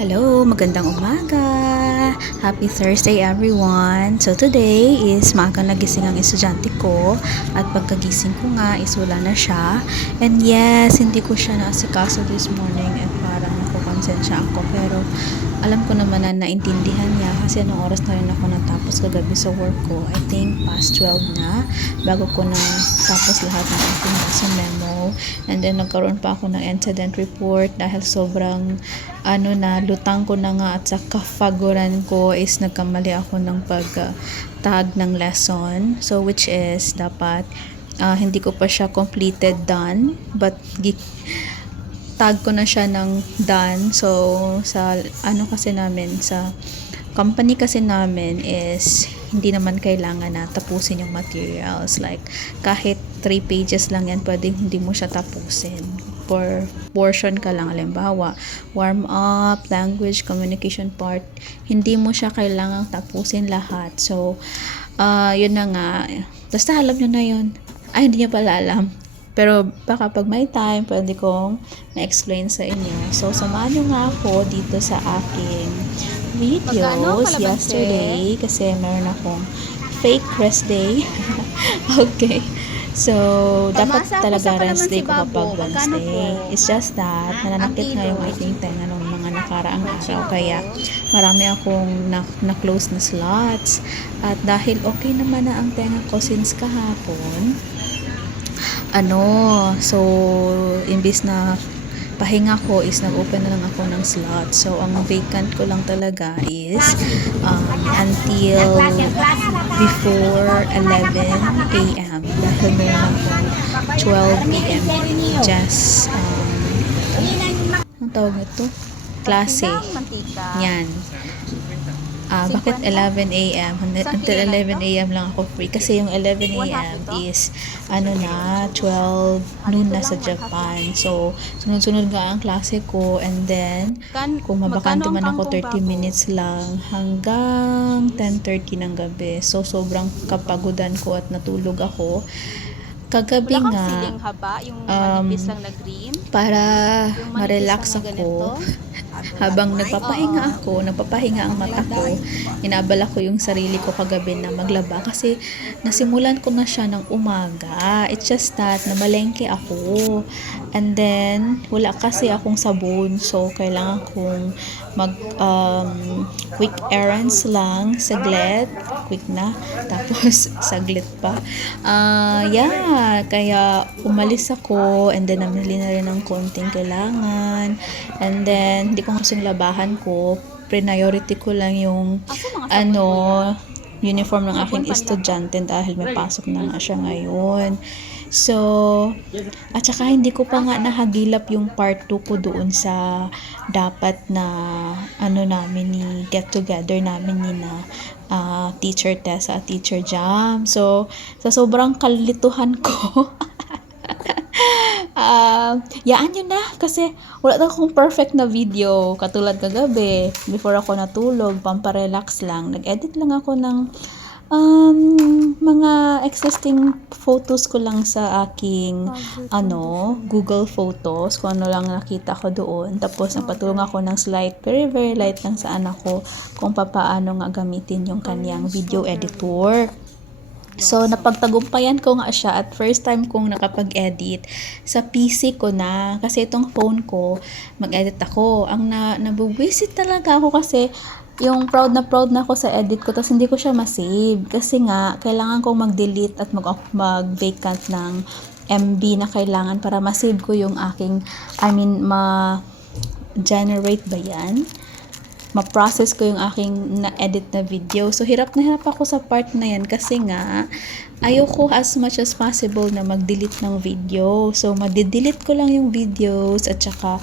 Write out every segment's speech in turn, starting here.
Hello, magandang umaga. Happy Thursday everyone. So today is maaga nagising ang estudyante ko at pagkagising ko nga is wala na siya. And yes, hindi ko siya naasikaso this morning at parang nakukonsensya ako pero alam ko naman na naintindihan niya kasi anong oras na rin ako natapos kagabi sa work ko. I think past 12 na bago ko na tapos lahat ng aking lesson memo. And then nagkaroon pa ako ng incident report dahil sobrang lutang ko na nga at sa kafaguran ko is nagkamali ako ng pag-tag ng lesson. So which is dapat hindi ko pa siya completed done but tag ko na siya ng done. So sa kasi namin sa company kasi namin is hindi naman kailangan na tapusin yung materials, like kahit 3 pages lang yan pwedeng hindi mo siya tapusin for portion ka lang, halimbawa warm up, language, communication part, hindi mo siya kailangang tapusin lahat. So yun na nga, basta alam nyo na yun. Hindi niya pala alam pero baka pag may time pwede kong na-explain sa inyo. So samahan nyo nga ako dito sa aking videos yesterday kasi meron akong fake rest day. Okay, so dapat talaga rest day ko kapag Wednesday. It's just that nananakit nga yung aking tenga ng mga nakaraang araw kaya marami akong na-close na slots at dahil okay naman na ang tenga ko since kahapon, so imbis na pahinga ko is nag-open na lang ako ng slot. So ang vacant ko lang talaga is until before 11 a.m. dahil meron akong 12 p.m. just ang tawag ito? Klase. Yan. Bakit 11 a.m.? Until 11 a.m. lang ako free. Kasi yung 11 a.m. is 12 noon na sa Japan. So, sunod-sunod nga ang klase ko. And then, kung mabakante man ako 30 minutes lang hanggang 10:30 ng gabi. So, sobrang kapagudan ko at natulog ako. Kagabi nga, para ma-relax ako, habang nagpapahinga ang mata ko, inabala ko yung sarili ko kagabi na maglaba kasi nasimulan ko na siya ng umaga. It's just that namalengke ako. And then, wala kasi akong sabon. So, kailangan kong quick errands lang, saglit, quick na, tapos saglit pa. Kaya umalis ako and then namili na rin ng konting kailangan. And then, hindi ko kasing labahan ko. Priority ko lang yung uniform ng aking estudyante dahil may pasok na nga siya ngayon. So, at saka hindi ko pa nga nahagilap yung part 2 ko doon sa dapat na namin ni get together namin ni na teacher Tessa at teacher Jam. So, sa sobrang kalituhan ko yaan yun na kasi wala na akong perfect na video katulad kagabi before ako natulog, pamparelax lang, nag-edit lang ako ng mga existing photos ko lang sa aking Google Photos, kung ano lang nakita ko doon, tapos nagpatulong ako ng slide, very very light lang sa anak ko kung paano nga gamitin yung kanyang video editor. So, napagtagumpayan ko nga siya at first time kong nakapag-edit sa PC ko na. Kasi itong phone ko, mag-edit ako. Ang nabuwisit talaga ako kasi yung proud na ako sa edit ko tapos hindi ko siya ma-save. Kasi nga, kailangan kong mag-delete at mag-vacant ng MB na kailangan para ma-save ko yung aking, ma-generate ba yan? Ma-process ko yung aking na-edit na video. So, hirap na hirap ako sa part na yan kasi nga, ayoko as much as possible na mag-delete ng video. So, madi-delete ko lang yung videos at saka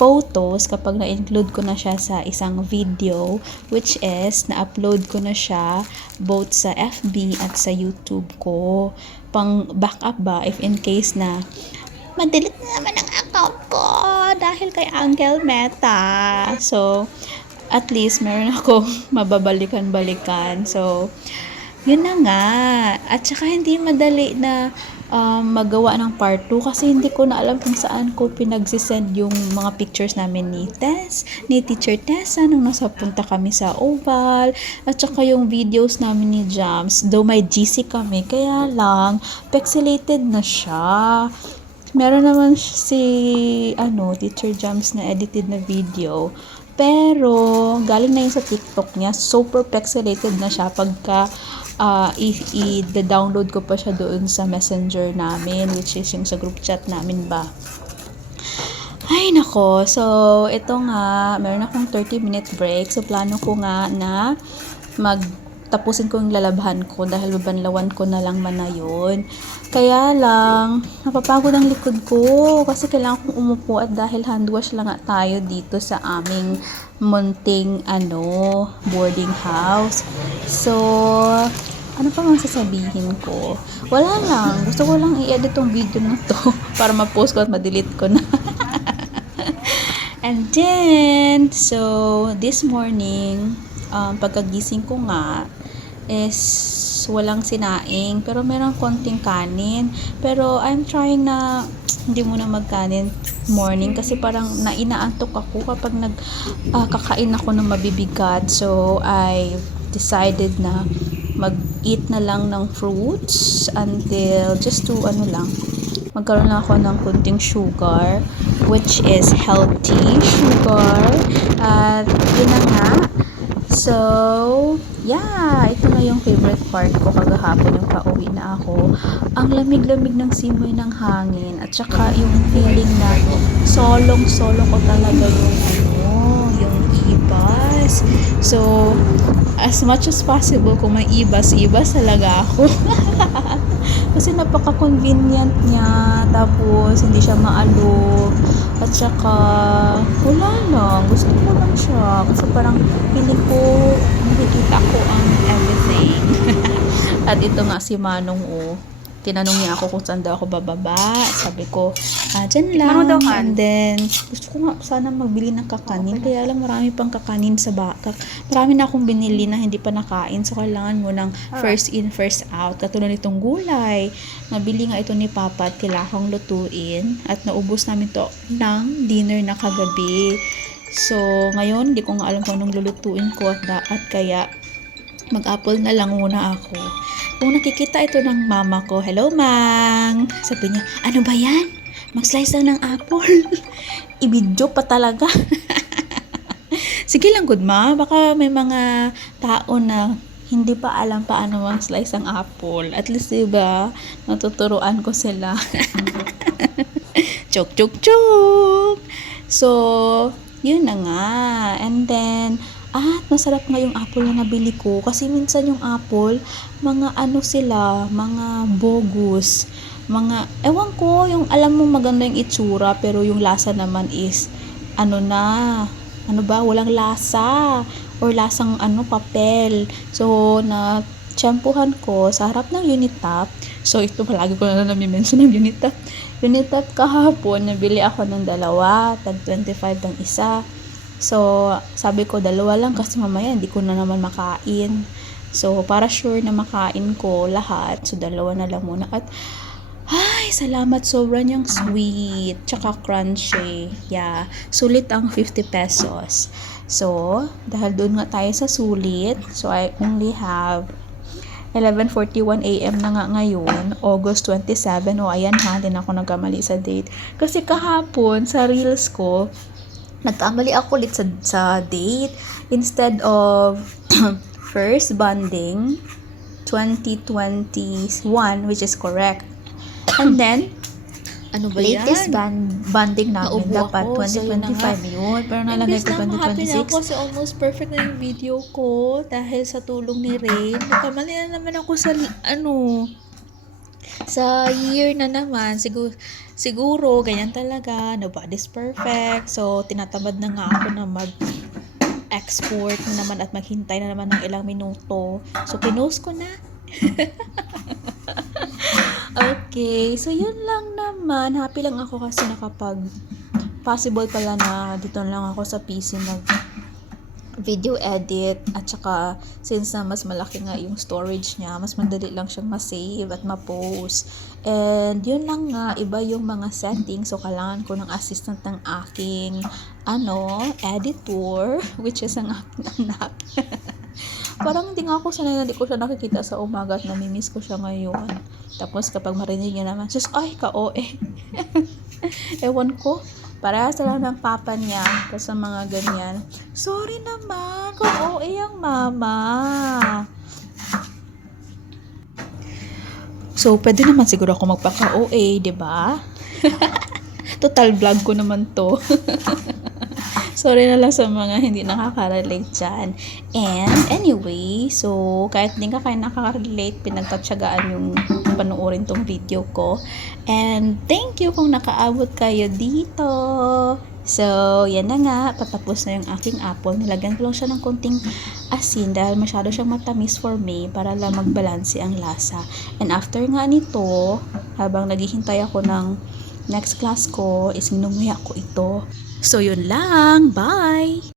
photos kapag na-include ko na siya sa isang video, which is, na-upload ko na siya both sa FB at sa YouTube ko. Pang backup ba, if in case na ma-delete na naman ang account ko dahil kay Uncle Meta. So, at least meron akong mababalikan-balikan. So, Yun na nga. At saka hindi madali na magawa ng part 2 kasi hindi ko na alam kung saan ko pinagsisend yung mga pictures namin ni Teacher Tessa nung nasa punta kami sa Oval. At saka yung videos namin ni Jams. Though may GC kami, kaya lang, pixelated na siya. Meron naman si Teacher Jams na edited na video. Pero, galing na yun sa TikTok niya. Super pixelated na siya pagka i-download ko pa siya doon sa messenger namin, which is yung sa group chat namin ba. Ay, nako. So, ito nga, meron akong 30-minute break. So, plano ko nga na tapusin ko yung lalabahan ko dahil babanlawan ko na lang man na yun. Kaya lang, napapagod ang likod ko kasi kailangan kong umupo at dahil hand wash lang nga tayo dito sa aming munting boarding house. So, ano pa nga sasabihin ko? Wala lang. Gusto ko lang i-edit tong video na to para ma-post ko at ma-delete ko na. And then, so, this morning, pagkagising ko nga, is walang sinaing pero meron konting kanin, pero I'm trying na hindi muna magkanin morning kasi parang inaantok ako kapag kakain ako ng mabibigat. So I decided na mag-eat na lang ng fruits until just to magkaroon lang ako ng kunting sugar, which is healthy sugar. At yun na nga. So, yeah, ito na yung favorite part ko kagahapon, yung pauwi na ako. Ang lamig-lamig ng simoy ng hangin at saka yung feeling na solong-solo ko talaga yung ibas. So, as much as possible kung may ibas talaga ako. Kasi napaka-convenient niya, tapos hindi siya maalog, at saka wala lang, gusto ko lang siya kasi parang feeling ko nakikita ko ang everything. At ito nga si Manong tinanong niya ako kung saan daw ako bababa. Sabi ko, dyan lang. And then, gusto ko nga sana magbili ng kakanin. Kaya lang marami pang kakanin sa baka. Marami na akong binili na hindi pa nakain. So, kailangan mo ng first in, first out. Katulad nitong gulay. Nabili nga ito ni Papa at kailangang lutuin. At naubos namin to ng dinner na kagabi. So, ngayon, hindi ko nga alam kung anong lulutuin ko at kaya mag-apple na lang muna ako. Kung nakikita ito ng mama ko, hello Mang! Sabi niya, ano ba yan? Mag-slice lang ng apple. Ibidyo pa talaga. Sige lang, good ma. Baka may mga tao na hindi pa alam paano mag-slice ang apple. At least, diba, natuturuan ko sila. Chok, chok, chok! So, yun na nga. And then, masarap nga yung apple na nabili ko. Kasi minsan yung apple, mga mga bogus. Ewan ko, yung alam mo maganda yung itsura, pero yung lasa naman is, walang lasa. Or lasang papel. So, na-tsampuhan ko sa harap ng Unitap. So, ito palagi ko na nami-mention ng Unitap. Unitap kahapon, nabili ako ng dalawa, tag 25 ng isa. So, sabi ko, dalawa lang kasi mamaya hindi ko na naman makain. So, para sure na makain ko lahat, so dalawa na lang muna. At, salamat, sobrang yung sweet, tsaka crunchy. Yeah, sulit ang 50 pesos. So, dahil doon nga tayo sa sulit, so I only have 11:41 AM na nga ngayon, August 27. Ayan ha, din ako nagkamali sa date. Kasi kahapon, sa reels ko, nagkamali ako ulit sa date. Instead of first bonding 2021, which is correct. And then, latest bonding namin dapat 2025 yun. Pero nalagay ko 2026. Kasi almost perfect na yung video ko dahil sa tulong ni Rain. Nagkamali na naman ako sa year na naman. Siguro, ganyan talaga. Nobody's perfect. So, tinatamad na nga ako na mag-export na naman at maghintay na naman ng ilang minuto. So, pinost ko na. Okay. So, yun lang naman. Happy lang ako kasi possible pala na dito lang ako sa PC video edit, at saka since na mas malaki nga yung storage niya, mas madali lang siyang ma-save at ma-post. And yun lang nga, iba yung mga settings, so kailangan ko ng assistant ng aking editor, which is ang aking anak. Parang hindi nga ako sanay, hindi ko siya nakikita sa umaga at namimiss ko siya ngayon. Tapos kapag marinig niya naman, sus, ay, ka-OE. Ewan ko, para sa lang ng papa niya, kasi sa mga ganyan. Sorry naman, ka-OE ang mama. So, pwede naman siguro ako magpaka-OA, di ba? Total vlog ko naman to. Sorry na lang sa mga hindi nakaka-relate dyan. And anyway, so kahit hindi ka kayo nakaka-relate, pinagtatsagaan yung panuorin tong video ko. And thank you kung nakaabot kayo dito. So, yan na nga, patapos na yung aking apple. Nilagyan ko lang siya ng konting asin dahil masyado siyang matamis for me para lang magbalanse ang lasa. And after nga nito, habang naghihintay ako ng next class ko, is minumuya ko ito. So, yun lang. Bye!